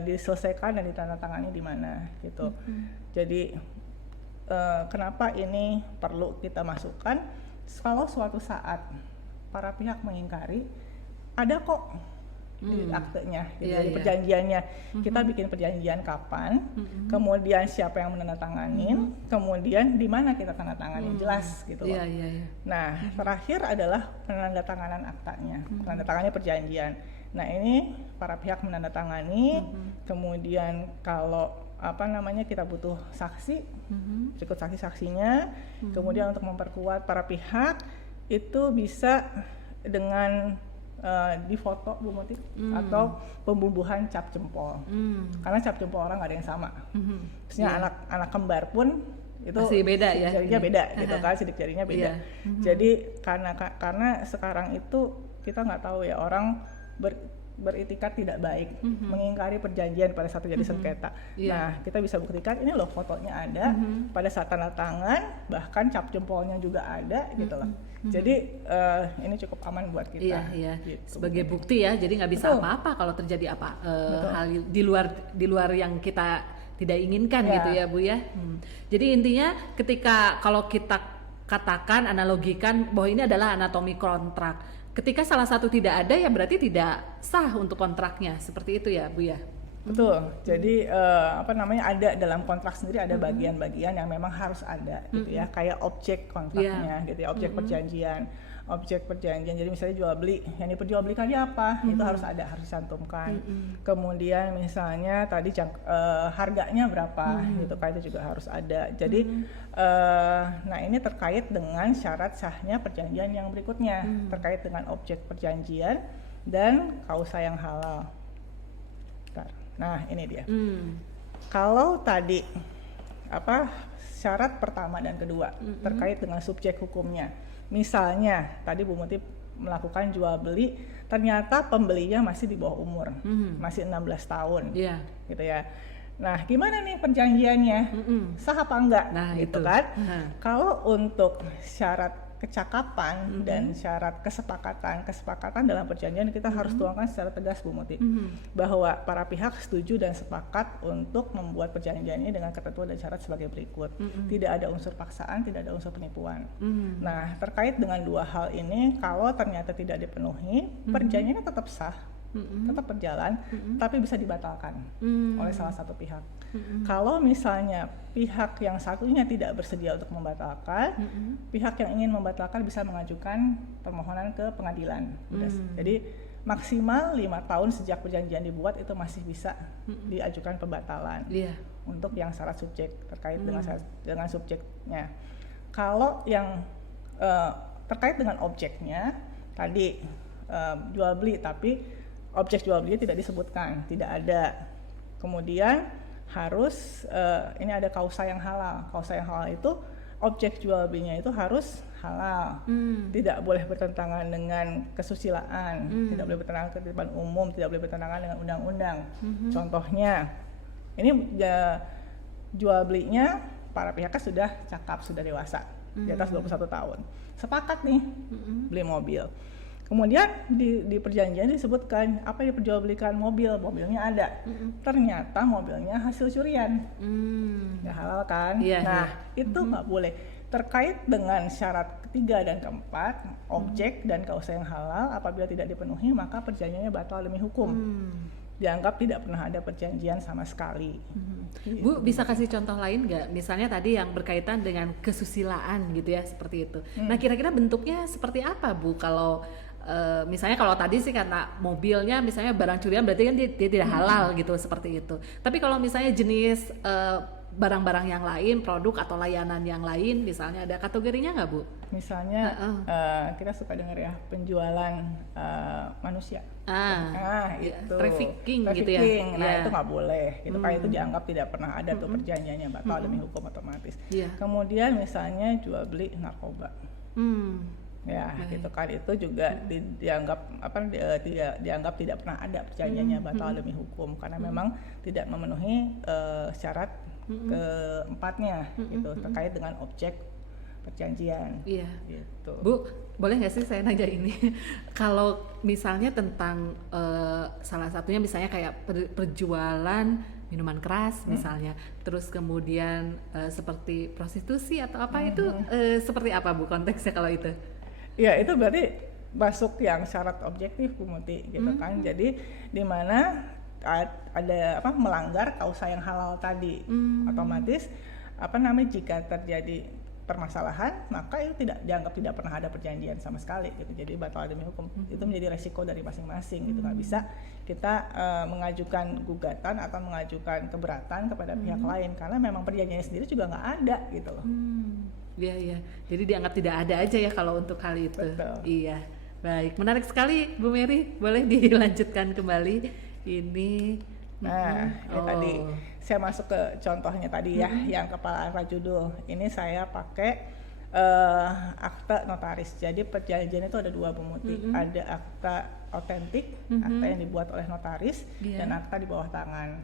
diselesaikan dan ditandatangani di mana gitu. Jadi kenapa ini perlu kita masukkan? Kalau suatu saat para pihak mengingkari, ada kok di aktenya, gitu, di perjanjiannya. Kita bikin perjanjian kapan, kemudian siapa yang menandatanganin, kemudian di mana kita tandatanganin, jelas gitu loh. Nah, terakhir adalah penandatanganan aktanya, penandatangannya perjanjian. Nah, ini para pihak menandatangani, kemudian kalau kita butuh saksi, cukup saksi-saksinya, kemudian untuk memperkuat para pihak itu bisa dengan difoto, Bu Muti, atau pembubuhan cap jempol. Karena cap jempol orang nggak ada yang sama. Maksudnya anak kembar pun itu masih beda ya. Jarinya beda gitu kan, sidik jarinya beda. Jadi karena sekarang itu kita nggak tahu ya, orang beritikat tidak baik, mengingkari perjanjian pada saat terjadi sengketa. Nah, kita bisa buktikan ini loh, fotonya ada, pada saat tanda tangan, bahkan cap jempolnya juga ada gitu loh. Jadi ini cukup aman buat kita. Gitu. Sebagai bukti ya, jadi nggak bisa apa-apa kalau terjadi hal di luar yang kita tidak inginkan gitu ya, Bu ya. Jadi intinya kalau kita katakan, analogikan bahwa ini adalah anatomi kontrak. Ketika salah satu tidak ada, ya berarti tidak sah untuk kontraknya, seperti itu ya, Bu ya. Betul. Jadi ada dalam kontrak sendiri ada bagian-bagian yang memang harus ada gitu ya, kayak objek kontraknya gitu ya, objek perjanjian. Objek perjanjian, jadi misalnya jual beli, yang diperjualbelikannya apa, itu harus dicantumkan. Kemudian misalnya tadi harganya berapa gitu kan, itu juga harus ada. Jadi ini terkait dengan syarat sahnya perjanjian yang berikutnya, terkait dengan objek perjanjian dan kausa yang halal. Nah, ini dia. Kalau tadi syarat pertama dan kedua terkait dengan subjek hukumnya. Misalnya tadi Bu Muti melakukan jual beli, ternyata pembelinya masih di bawah umur, masih 16 tahun, gitu ya. Nah, gimana nih perjanjiannya? Sah apa enggak? Nah, gitu itu kan? Kalau untuk syarat kecakapan dan syarat kesepakatan dalam perjanjian kita harus tuangkan secara tegas Bu Muti, bahwa para pihak setuju dan sepakat untuk membuat perjanjian ini dengan ketentuan dan syarat sebagai berikut. Tidak ada unsur paksaan, tidak ada unsur penipuan. Nah, terkait dengan dua hal ini, kalau ternyata tidak dipenuhi, perjanjiannya tetap sah, tetap berjalan, tapi bisa dibatalkan oleh salah satu pihak. Kalau misalnya pihak yang satunya tidak bersedia untuk membatalkan, pihak yang ingin membatalkan bisa mengajukan permohonan ke pengadilan. Jadi maksimal 5 tahun sejak perjanjian dibuat itu masih bisa diajukan pembatalan untuk yang syarat subjek terkait dengan subjeknya. Kalau yang terkait dengan objeknya tadi jual beli, tapi objek jual beli tidak disebutkan, tidak ada. Kemudian harus ini ada kausa yang halal. Kausa yang halal itu objek jual belinya itu harus halal, tidak boleh bertentangan dengan kesusilaan, tidak boleh bertentangan dengan ketertiban umum, tidak boleh bertentangan dengan undang-undang. Contohnya, ini jual belinya para pihaknya sudah cakap, sudah dewasa, di atas 21 tahun. Sepakat nih beli mobil. Kemudian di perjanjian disebutkan apa yang diperjualbelikan mobilnya ada. Ternyata mobilnya hasil curian, nggak halal kan? Itu nggak boleh. Terkait dengan syarat ketiga dan keempat, objek dan kausa yang halal apabila tidak dipenuhi maka perjanjiannya batal demi hukum. Dianggap tidak pernah ada perjanjian sama sekali. Bu, bisa kasih contoh lain nggak? Misalnya tadi yang berkaitan dengan kesusilaan gitu ya, seperti itu. Nah, kira-kira bentuknya seperti apa Bu? Kalau misalnya kalau tadi sih karena mobilnya misalnya barang curian berarti kan dia tidak halal gitu, seperti itu. Tapi kalau misalnya jenis barang-barang yang lain, produk atau layanan yang lain, misalnya ada kategorinya nggak Bu? Misalnya kita suka dengar ya penjualan manusia. Itu trafficking gitu ya. Nah, itu nggak boleh. Itu kan itu dianggap tidak pernah ada tuh perjanjiannya, batal demi hukum otomatis. Kemudian misalnya jual beli narkoba. Gitu kan, itu juga dianggap tidak pernah ada perjanjiannya, batal demi hukum karena memang tidak memenuhi syarat keempatnya gitu terkait dengan objek perjanjian. Gitu. Bu, boleh nggak sih saya nanya ini? Kalau misalnya tentang salah satunya misalnya kayak perjualan minuman keras misalnya, terus kemudian seperti prostitusi atau apa itu seperti apa Bu konteksnya kalau itu? Ya, itu berarti masuk yang syarat objektif Bu Muti gitu kan. Jadi di mana ada melanggar kausa yang halal tadi, otomatis jika terjadi permasalahan maka itu dianggap tidak pernah ada perjanjian sama sekali gitu. Jadi batal demi hukum. Itu menjadi resiko dari masing-masing gitu. Nggak bisa kita mengajukan gugatan atau mengajukan keberatan kepada pihak lain karena memang perjanjiannya sendiri juga nggak ada gitu loh. Iya. Jadi dianggap tidak ada aja ya kalau untuk hal itu. Betul. Iya. Baik, menarik sekali Bu Mary. Boleh dilanjutkan kembali ini. Nah, ini tadi saya masuk ke contohnya tadi ya, yang kepala rajudul. Ini saya pakai akta notaris. Jadi perjanjian itu ada dua Bu Muti. Ada akta otentik, akta yang dibuat oleh notaris, dan akta di bawah tangan.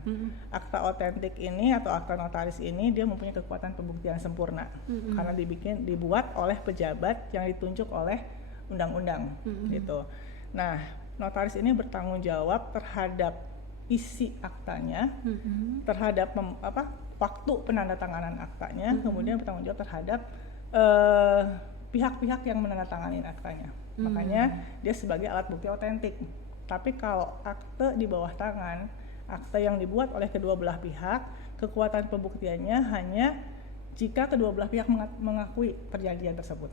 Akta otentik ini atau akta notaris ini dia mempunyai kekuatan pembuktian sempurna karena dibuat oleh pejabat yang ditunjuk oleh undang-undang gitu. Nah, notaris ini bertanggung jawab terhadap isi aktanya, terhadap waktu penandatanganan aktanya, kemudian bertanggung jawab terhadap pihak-pihak yang menandatangani aktanya. Makanya dia sebagai alat bukti otentik. Tapi kalau akte di bawah tangan, akte yang dibuat oleh kedua belah pihak, kekuatan pembuktiannya hanya jika kedua belah pihak mengakui perjanjian tersebut.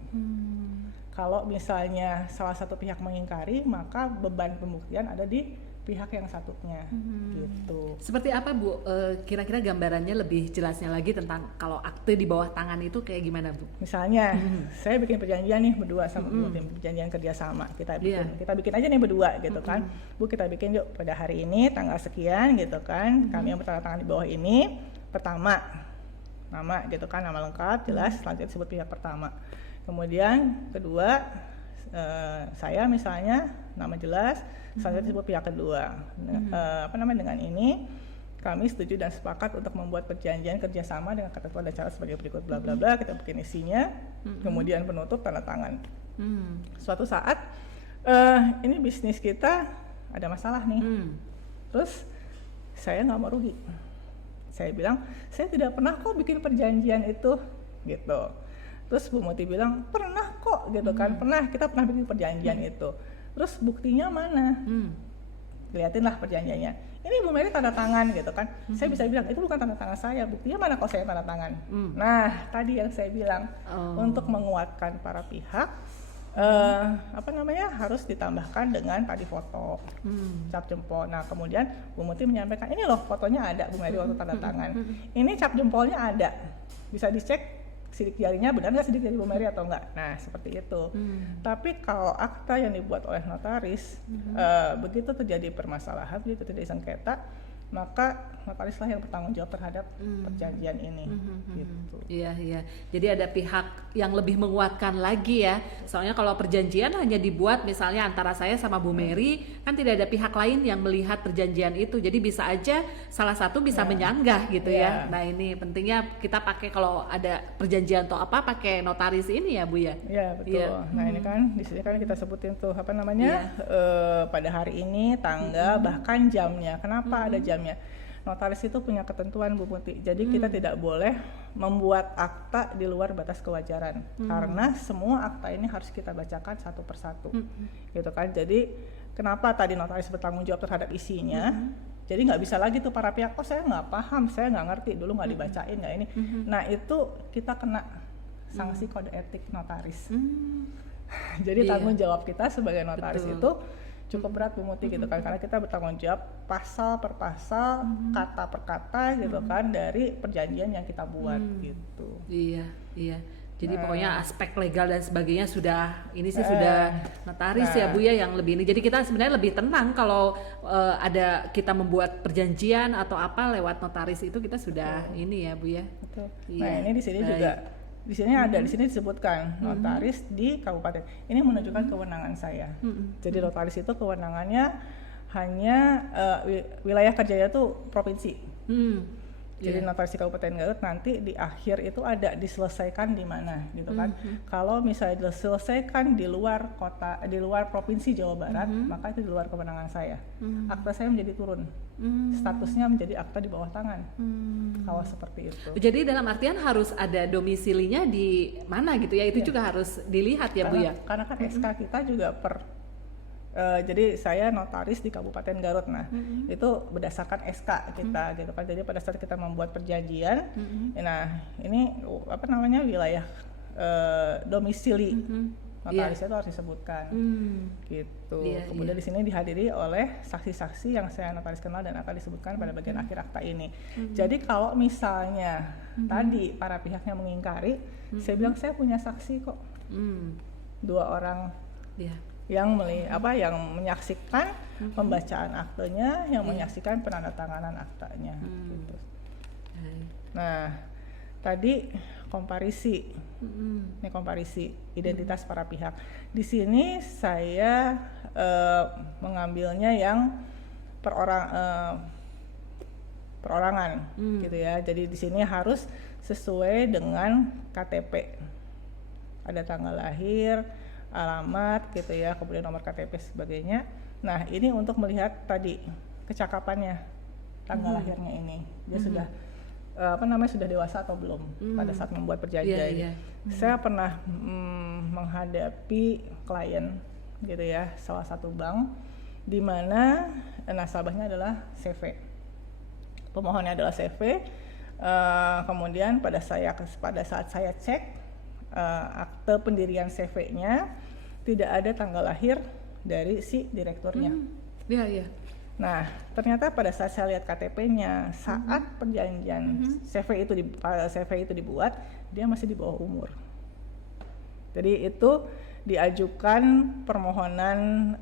Kalau misalnya salah satu pihak mengingkari, maka beban pembuktian ada di pihak yang satunya gitu. Seperti apa Bu? Kira-kira gambarannya lebih jelasnya lagi tentang kalau akte di bawah tangan itu kayak gimana Bu? Misalnya saya bikin perjanjian nih berdua sama Bu, perjanjian kerjasama kita bikin aja nih berdua gitu kan. Bu, kita bikin yuk pada hari ini tanggal sekian gitu kan. Kami yang bertanda tangan di bawah ini. Pertama, nama gitu kan, nama lengkap jelas, selanjutnya disebut pihak pertama. Kemudian kedua, saya misalnya nama jelas, selanjutnya disebut pihak kedua. Dengan ini kami setuju dan sepakat untuk membuat perjanjian kerjasama dengan ketentuan dan syarat sebagai berikut bla bla bla. Kita bikin isinya, kemudian penutup tanda tangan. Suatu saat ini bisnis kita ada masalah nih, terus saya nggak mau rugi. Saya bilang saya tidak pernah kok bikin perjanjian itu, gitu. Terus Bu Muti bilang pernah kok, gitu kan, kita pernah bikin perjanjian itu. Terus buktinya mana? Liatin lah perjanjiannya. Ini Bu Mary tanda tangan, gitu kan. Saya bisa bilang itu bukan tanda tangan saya, buktinya mana kok saya tanda tangan. Nah, tadi yang saya bilang untuk menguatkan para pihak, harus ditambahkan dengan tadi foto, cap jempol. Nah, kemudian Bu Muti menyampaikan ini loh fotonya ada Bu Mary waktu tanda tangan. Ini cap jempolnya ada, bisa dicek sidik jarinya benar nggak sidik jari Bu Mary atau enggak. Nah, seperti itu. Tapi kalau akta yang dibuat oleh notaris, begitu terjadi permasalahan, begitu terjadi sengketa, maka notarislah yang bertanggung jawab terhadap perjanjian ini. Gitu. Iya. Jadi ada pihak yang lebih menguatkan lagi ya. Soalnya kalau perjanjian hanya dibuat misalnya antara saya sama Bu Mary, kan tidak ada pihak lain yang melihat perjanjian itu. Jadi bisa aja salah satu bisa menyanggah gitu ya. Nah, ini pentingnya kita pakai kalau ada perjanjian atau apa pakai notaris ini ya Bu ya. Iya, betul. Nah, ini kan di sini kan kita sebutin tuh pada hari ini tanggal bahkan jamnya. Kenapa ada jamnya? Notaris itu punya ketentuan Bu Muti. Jadi kita tidak boleh membuat akta di luar batas kewajaran. Karena semua akta ini harus kita bacakan satu persatu. Gitu kan. Jadi kenapa tadi notaris bertanggung jawab terhadap isinya? Jadi nggak bisa lagi tuh para pihak, saya nggak paham, saya nggak ngerti, dulu nggak dibacain nggak ini. Nah, itu kita kena sanksi kode etik notaris. Jadi tanggung jawab kita sebagai notaris itu cukup berat Bu Muti gitu kan, karena kita bertanggung jawab pasal per pasal, kata per kata gitu kan dari perjanjian yang kita buat gitu. Iya. Jadi pokoknya aspek legal dan sebagainya sudah notaris ya Bu ya yang lebih ini. Jadi kita sebenarnya lebih tenang kalau ada kita membuat perjanjian atau apa lewat notaris itu kita sudah ini ya Bu ya. Betul. Nah, ini di sini juga di sini di sini disebutkan notaris di kabupaten. Ini menunjukkan kewenangan saya. Jadi notaris itu kewenangannya hanya wilayah kerjanya itu provinsi. Jadi notaris di Kabupaten Garut nanti di akhir itu ada diselesaikan di mana gitu kan. Kalau misalnya diselesaikan di luar kota, di luar provinsi Jawa Barat, maka itu di luar kewenangan saya. Akta saya menjadi turun. Statusnya menjadi akta di bawah tangan. Kalau seperti itu. Jadi dalam artian harus ada domisilinya di mana gitu ya. Itu juga harus dilihat ya Bu ya. Karena kan SK kita juga jadi saya notaris di Kabupaten Garut. Nah, itu berdasarkan SK kita gitu kan. Jadi pada saat kita membuat perjanjian, nah ini wilayah domisili notaris itu harus disebutkan. Gitu. Kemudian di sini dihadiri oleh saksi-saksi yang saya notaris kenal dan akan disebutkan pada bagian akhir akta ini. Jadi kalau misalnya tadi para pihaknya mengingkari, saya bilang saya punya saksi kok. 2 orang. Yang menyaksikan pembacaan aktenya, yang menyaksikan penandatanganan aktanya. Gitu. Nah, tadi komparisi, ini komparisi identitas para pihak. Di sini saya mengambilnya yang perorangan, gitu ya. Jadi di sini harus sesuai dengan KTP, ada tanggal lahir, alamat gitu ya, kemudian nomor KTP sebagainya. Nah, ini untuk melihat tadi kecakapannya, tanggal lahirnya ini dia sudah sudah dewasa atau belum pada saat membuat perjanjian. Saya pernah menghadapi klien gitu ya, salah satu bank di mana nasabahnya adalah CV, pemohonnya adalah CV. Kemudian pada saat saya cek akte pendirian CV-nya tidak ada tanggal lahir dari si direkturnya. Nah, ternyata pada saat saya lihat KTP-nya saat perjanjian CV itu dibuat, dia masih di bawah umur. Jadi itu diajukan permohonan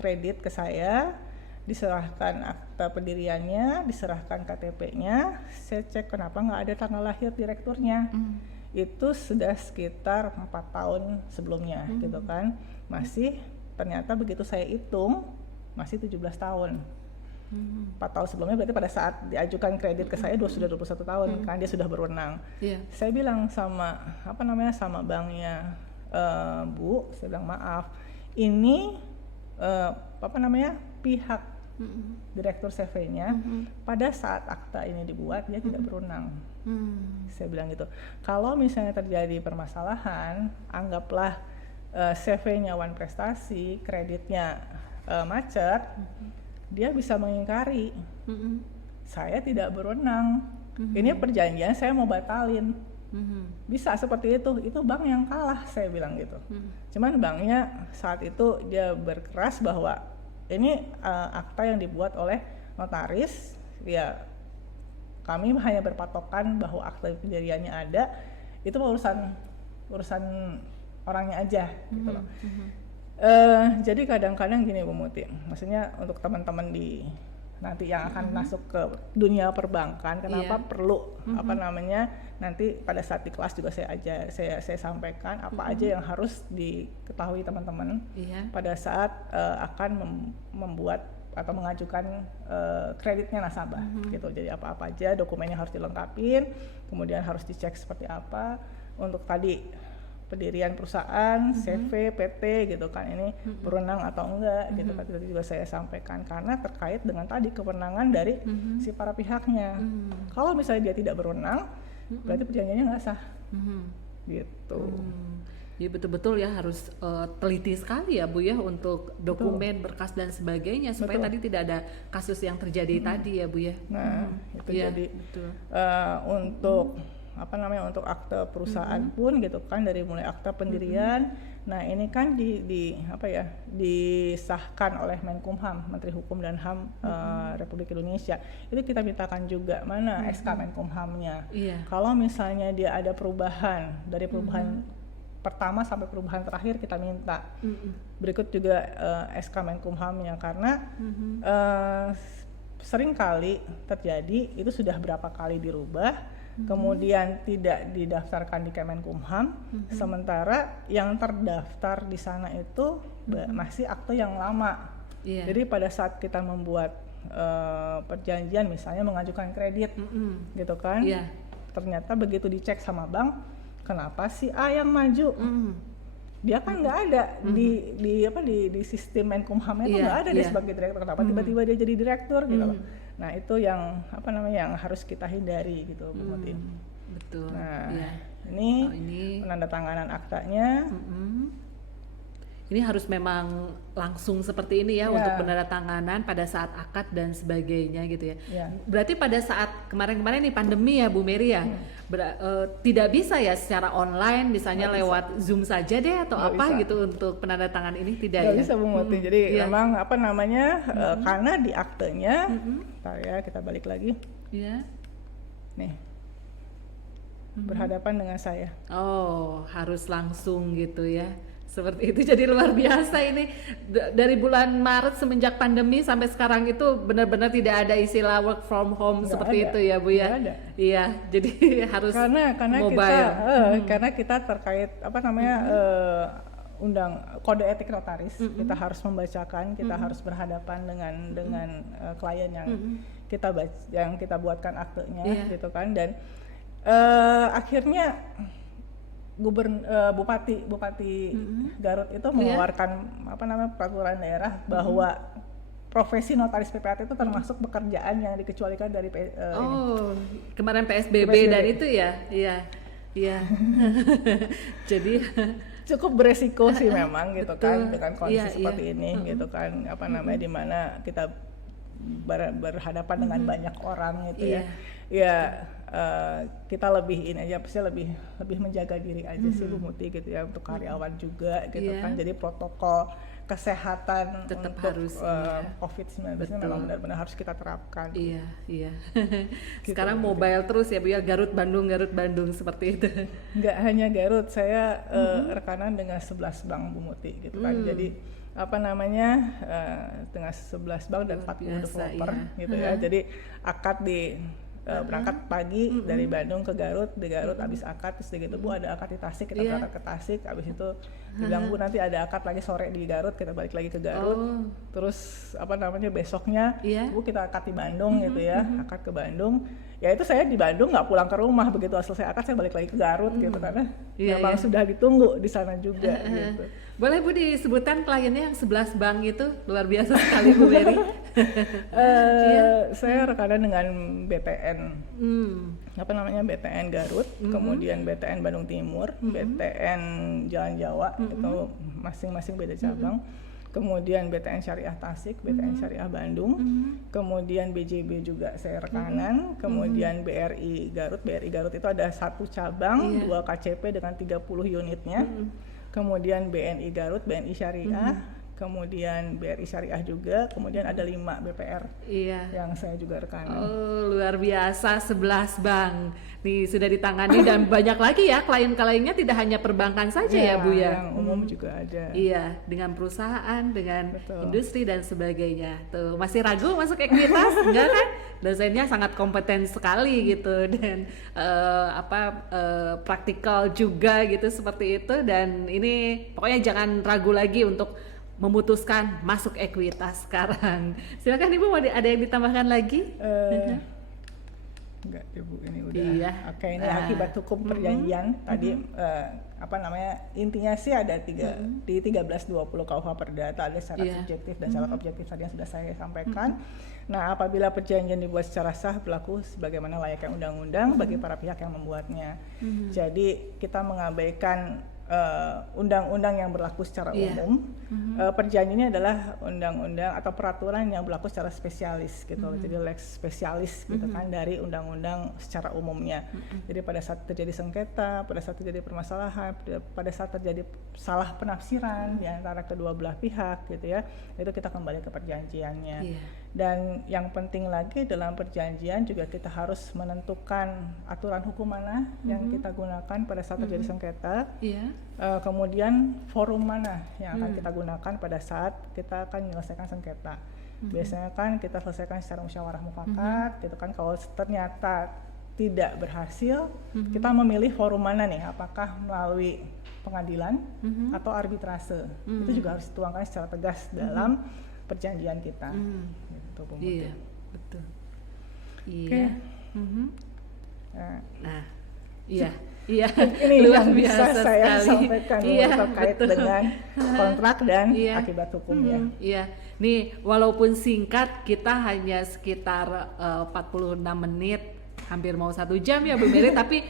kredit ke saya diserahkan akta pendiriannya, diserahkan KTP-nya, saya cek kenapa nggak ada tanggal lahir direkturnya. Itu sudah sekitar 4 tahun sebelumnya gitu kan, masih ternyata begitu saya hitung masih 17 tahun. 4 tahun sebelumnya berarti pada saat diajukan kredit ke saya sudah 21 tahun kan, dia sudah berwenang. Saya bilang sama sama banknya, Bu, saya bilang maaf, ini pihak direktur CV-nya pada saat akta ini dibuat dia tidak berwenang. Saya bilang gitu. Kalau misalnya terjadi permasalahan, anggaplah CV-nya Wan Prestasi, kreditnya macet, dia bisa mengingkari. Saya tidak berwenang. Ini perjanjian saya mau batalin. Bisa seperti itu bank yang kalah, saya bilang gitu. Cuman banknya saat itu dia berkeras bahwa ini akta yang dibuat oleh notaris, ya kami hanya berpatokan bahwa akta pendiriannya ada, itu urusan orangnya aja gitu loh. Jadi kadang-kadang gini Bu Muti, maksudnya untuk teman-teman di nanti yang akan masuk ke dunia perbankan, kenapa perlu nanti pada saat di kelas juga saya sampaikan apa aja yang harus diketahui teman-teman pada saat akan membuat atau mengajukan kreditnya nasabah gitu. Jadi apa-apa aja dokumennya harus dilengkapin, kemudian harus dicek seperti apa untuk tadi pendirian perusahaan, CV, PT gitu kan, ini berwenang atau enggak gitu kan, tadi juga saya sampaikan karena terkait dengan tadi kewenangan dari si para pihaknya. Kalau misalnya dia tidak berwenang, berarti perjanjiannya nggak sah gitu. Jadi betul-betul ya harus teliti sekali ya Bu ya untuk dokumen, berkas dan sebagainya supaya tadi tidak ada kasus yang terjadi tadi ya Bu ya. Nah itu jadi untuk untuk akte perusahaan pun gitu kan, dari mulai akta pendirian. Nah ini kan disahkan oleh Menkumham, Menteri Hukum dan HAM Republik Indonesia. Itu kita mintakan juga mana SK Menkumhamnya. Kalau misalnya dia ada perubahan dari perubahan pertama sampai perubahan terakhir kita minta. Berikut juga SK Menkumhamnya karena sering kali terjadi itu sudah berapa kali dirubah. Kemudian tidak didaftarkan di Kemenkumham, sementara yang terdaftar di sana itu masih akte yang lama. Jadi pada saat kita membuat perjanjian, misalnya mengajukan kredit, gitu kan, ternyata begitu dicek sama bank, kenapa si A yang maju? Dia kan nggak ada di sistem Menkumhamnya itu nggak ada dia sebagai direktur, kenapa tiba-tiba dia jadi direktur gitu loh. Nah itu yang yang harus kita hindari gitu Bu Muti. Betul. Nah ini penandatanganan aktanya. Ini harus memang langsung seperti ini ya untuk penandatanganan pada saat akad dan sebagainya gitu ya. Berarti pada saat kemarin-kemarin nih pandemi ya Bu Mary ya, tidak bisa ya secara online misalnya lewat Zoom saja deh atau apa gitu untuk penandatangan ini tidak bisa Bu Muti. Jadi memang karena di aktenya, kita balik lagi. Nih. Berhadapan dengan saya. Oh, harus langsung gitu ya. Seperti itu, jadi luar biasa ini dari bulan Maret semenjak pandemi sampai sekarang itu benar-benar tidak ada istilah work from home seperti itu ya Bu ya. Iya, jadi harus karena mobile. Karena kita terkait kode etik notaris, kita harus membacakan, kita harus berhadapan dengan klien yang kita buatkan aktenya gitu kan, dan akhirnya Bupati Garut itu mengeluarkan peraturan daerah bahwa profesi notaris PPAT itu termasuk pekerjaan yang dikecualikan dari kemarin PSBB dan itu ya. Jadi cukup beresiko sih memang gitu kan, dengan kondisi seperti ini gitu kan, di mana kita berhadapan dengan banyak orang gitu ya. kita lebih ini aja, pasti lebih menjaga diri aja sih Bu Muti gitu ya, untuk karyawan juga gitu kan. Jadi protokol kesehatan tetap untuk harus COVID-19 ini memang benar-benar harus kita terapkan. Iya. Sekarang mobile terus ya Bu ya, Garut Bandung seperti itu. Nggak hanya Garut, saya rekanan dengan 11 bank Bu Muti gitu kan. Jadi dengan 11 bank dan 40 developer gitu ya. Jadi akad berangkat pagi dari Bandung ke Garut, di Garut habis akad, terus gitu Bu ada akad di Tasik, kita berangkat ke Tasik, habis itu dibilang Bu nanti ada akad lagi sore di Garut, kita balik lagi ke Garut, terus besoknya Bu kita akad di Bandung gitu ya, akad ke Bandung, ya itu saya di Bandung nggak pulang ke rumah, begitu selesai akad saya balik lagi ke Garut gitu, karena memang sudah ditunggu di sana juga gitu. Boleh Bu disebutkan kliennya yang 11 bank itu, luar biasa sekali Bu Mary. Saya rekanan dengan BTN, BTN Garut, kemudian BTN Bandung Timur, BTN Jalan Jawa, itu masing-masing beda cabang. Kemudian BTN Syariah Tasik, BTN Syariah Bandung, kemudian BJB juga saya rekanan, kemudian BRI Garut itu ada 1 cabang, 2 KCP dengan 30 unitnya, kemudian BNI Garut, BNI Syariah, kemudian BRI Syariah juga, kemudian ada 5 BPR yang saya juga rekanan. Luar biasa, 11 bank nih sudah ditangani dan banyak lagi ya klien-kliennya, tidak hanya perbankan saja ya Bu ya. Yang umum juga ada. Iya, dengan perusahaan, dengan industri dan sebagainya. Tuh, masih ragu masuk ekuitas? Enggak kan? Dosennya sangat kompeten sekali gitu, dan praktikal juga gitu seperti itu, dan ini pokoknya jangan ragu lagi untuk memutuskan masuk ekuitas sekarang. Silakan Ibu, ada yang ditambahkan lagi? Enggak Ibu, ini udah. Oke, ini akibat hukum perjanjian tadi intinya sih ada di 1320 KUH Perdata ada syarat subjektif dan syarat objektif tadi yang sudah saya sampaikan. Nah, apabila perjanjian dibuat secara sah berlaku sebagaimana layaknya undang-undang bagi para pihak yang membuatnya. Jadi kita mengabaikan undang-undang yang berlaku secara umum. Perjanjian ini adalah undang-undang atau peraturan yang berlaku secara spesialis gitu. Jadi lex spesialis gitu kan dari undang-undang secara umumnya. Jadi pada saat terjadi sengketa, pada saat terjadi permasalahan, pada saat terjadi salah penafsiran di antara kedua belah pihak gitu ya, itu kita kembali ke perjanjiannya. Dan yang penting lagi dalam perjanjian juga kita harus menentukan aturan hukum mana yang kita gunakan pada saat terjadi sengketa. Kemudian forum mana yang akan kita gunakan pada saat kita akan menyelesaikan sengketa. Biasanya kan kita selesaikan secara musyawarah mufakat gitu kan. Kalau ternyata tidak berhasil, kita memilih forum mana nih, apakah melalui pengadilan atau arbitrase. Itu juga harus dituangkan secara tegas dalam perjanjian kita. Gitu, Bu Muti. Iya, betul. Iya. Nah, iya. Ini luar yang biasa bisa saya sekali. sampaikan terkait dengan kontrak dan akibat hukumnya. Iya. Nih, walaupun singkat, kita hanya sekitar 46 menit, hampir mau 1 jam ya Bu Mary, tapi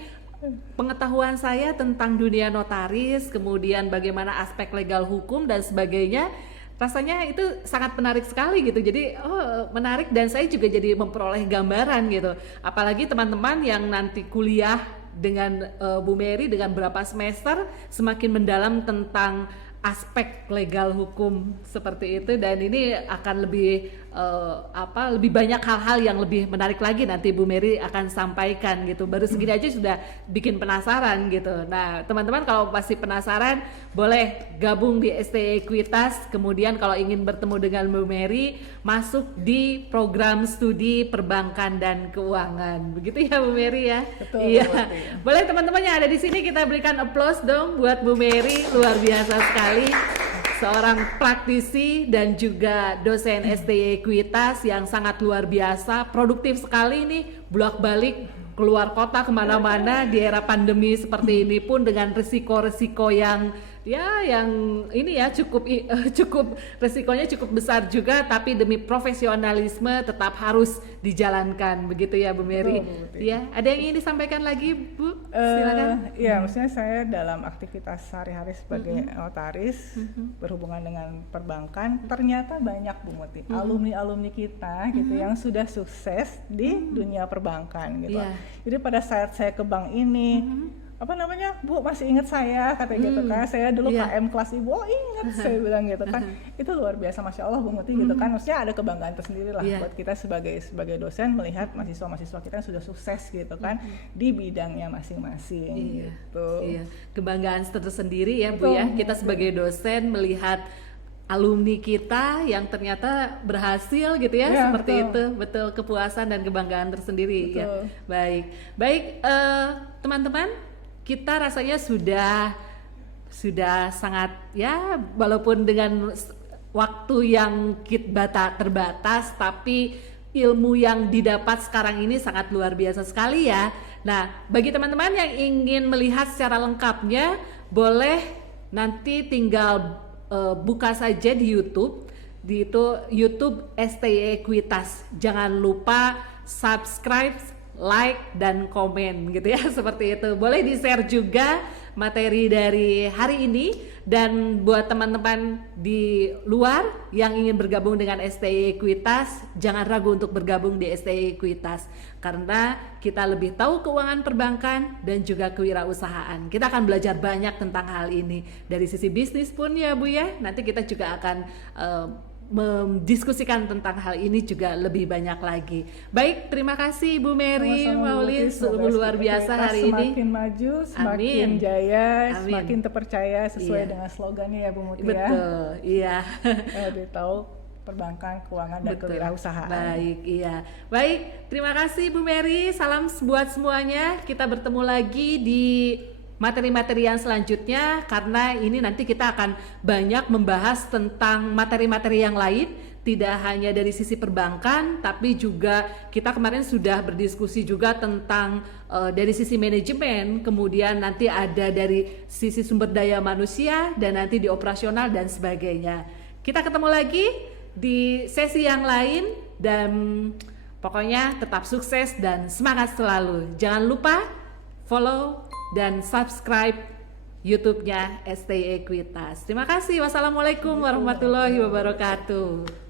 pengetahuan saya tentang dunia notaris, kemudian bagaimana aspek legal hukum dan sebagainya, rasanya itu sangat menarik sekali gitu. Jadi menarik, dan saya juga jadi memperoleh gambaran gitu. Apalagi teman-teman yang nanti kuliah dengan Bu Mary dengan berapa semester, semakin mendalam tentang aspek legal hukum seperti itu, dan ini akan lebih lebih banyak hal-hal yang lebih menarik lagi nanti Bu Mary akan sampaikan gitu. Baru segini aja sudah bikin penasaran gitu. Nah, teman-teman kalau masih penasaran boleh gabung di STI Ekuitas, kemudian kalau ingin bertemu dengan Bu Mary masuk di program studi perbankan dan keuangan. Begitu ya Bu Mary ya? Betul. Iya. Boleh teman-teman yang ada di sini kita berikan applause dong buat Bu Mary, luar biasa sekali. Seorang praktisi dan juga dosen STI Ekuitas yang sangat luar biasa, produktif sekali nih, bolak-balik keluar kota kemana-mana di era pandemi seperti ini pun dengan risiko-risiko yang ya yang ini ya cukup resikonya cukup besar juga, tapi demi profesionalisme tetap harus dijalankan begitu ya Bu Mary. Ya, ada yang ingin disampaikan lagi Bu? Silakan. Ya, maksudnya saya dalam aktivitas sehari-hari sebagai notaris berhubungan dengan perbankan, ternyata banyak Bu Muti alumni kita gitu yang sudah sukses di dunia perbankan gitu. Jadi pada saat saya ke bank ini apa namanya, Bu masih ingat saya katanya gitu kan, saya dulu KM kelas Ibu, oh ingat saya bilang gitu kan, itu luar biasa, Masya Allah Bu Muti gitu kan, maksudnya ada kebanggaan tersendiri lah buat kita sebagai dosen melihat mahasiswa-mahasiswa kita yang sudah sukses gitu kan di bidangnya masing-masing gitu. Kebanggaan tersendiri ya Bu ya, kita sebagai dosen melihat alumni kita yang ternyata berhasil gitu ya, seperti itu, betul, kepuasan dan kebanggaan tersendiri ya. Baik teman-teman, kita rasanya sudah sangat ya, walaupun dengan waktu yang terbatas, tapi ilmu yang didapat sekarang ini sangat luar biasa sekali ya. Nah, bagi teman-teman yang ingin melihat secara lengkapnya, boleh nanti tinggal buka saja di YouTube, YouTube STI Ekuitas. Jangan lupa subscribe, like, dan komen gitu ya, seperti itu. Boleh di-share juga materi dari hari ini, dan buat teman-teman di luar yang ingin bergabung dengan STI Ekuitas, jangan ragu untuk bergabung di STI Ekuitas, karena kita lebih tahu keuangan perbankan dan juga kewirausahaan. Kita akan belajar banyak tentang hal ini dari sisi bisnis pun ya Bu ya. Nanti kita juga akan mendiskusikan tentang hal ini juga lebih banyak lagi. Baik, terima kasih Bu Mary Maulin, sungguh luar biasa hari ini. Semakin maju, semakin jaya, semakin terpercaya sesuai dengan slogannya ya Bu Muti ya. Betul, iya. Lebih tahu perbankan, keuangan, dan kewirausahaan. Baik, terima kasih Bu Mary. Salam buat semuanya. Kita bertemu lagi di materi-materi yang selanjutnya, karena ini nanti kita akan banyak membahas tentang materi-materi yang lain, tidak hanya dari sisi perbankan, tapi juga kita kemarin sudah berdiskusi juga tentang dari sisi manajemen, kemudian nanti ada dari sisi sumber daya manusia, dan nanti di operasional dan sebagainya. Kita ketemu lagi di sesi yang lain, dan pokoknya tetap sukses dan semangat selalu. Jangan lupa follow dan subscribe YouTube-nya STI Ekuitas. Terima kasih. Wassalamualaikum warahmatullahi wabarakatuh.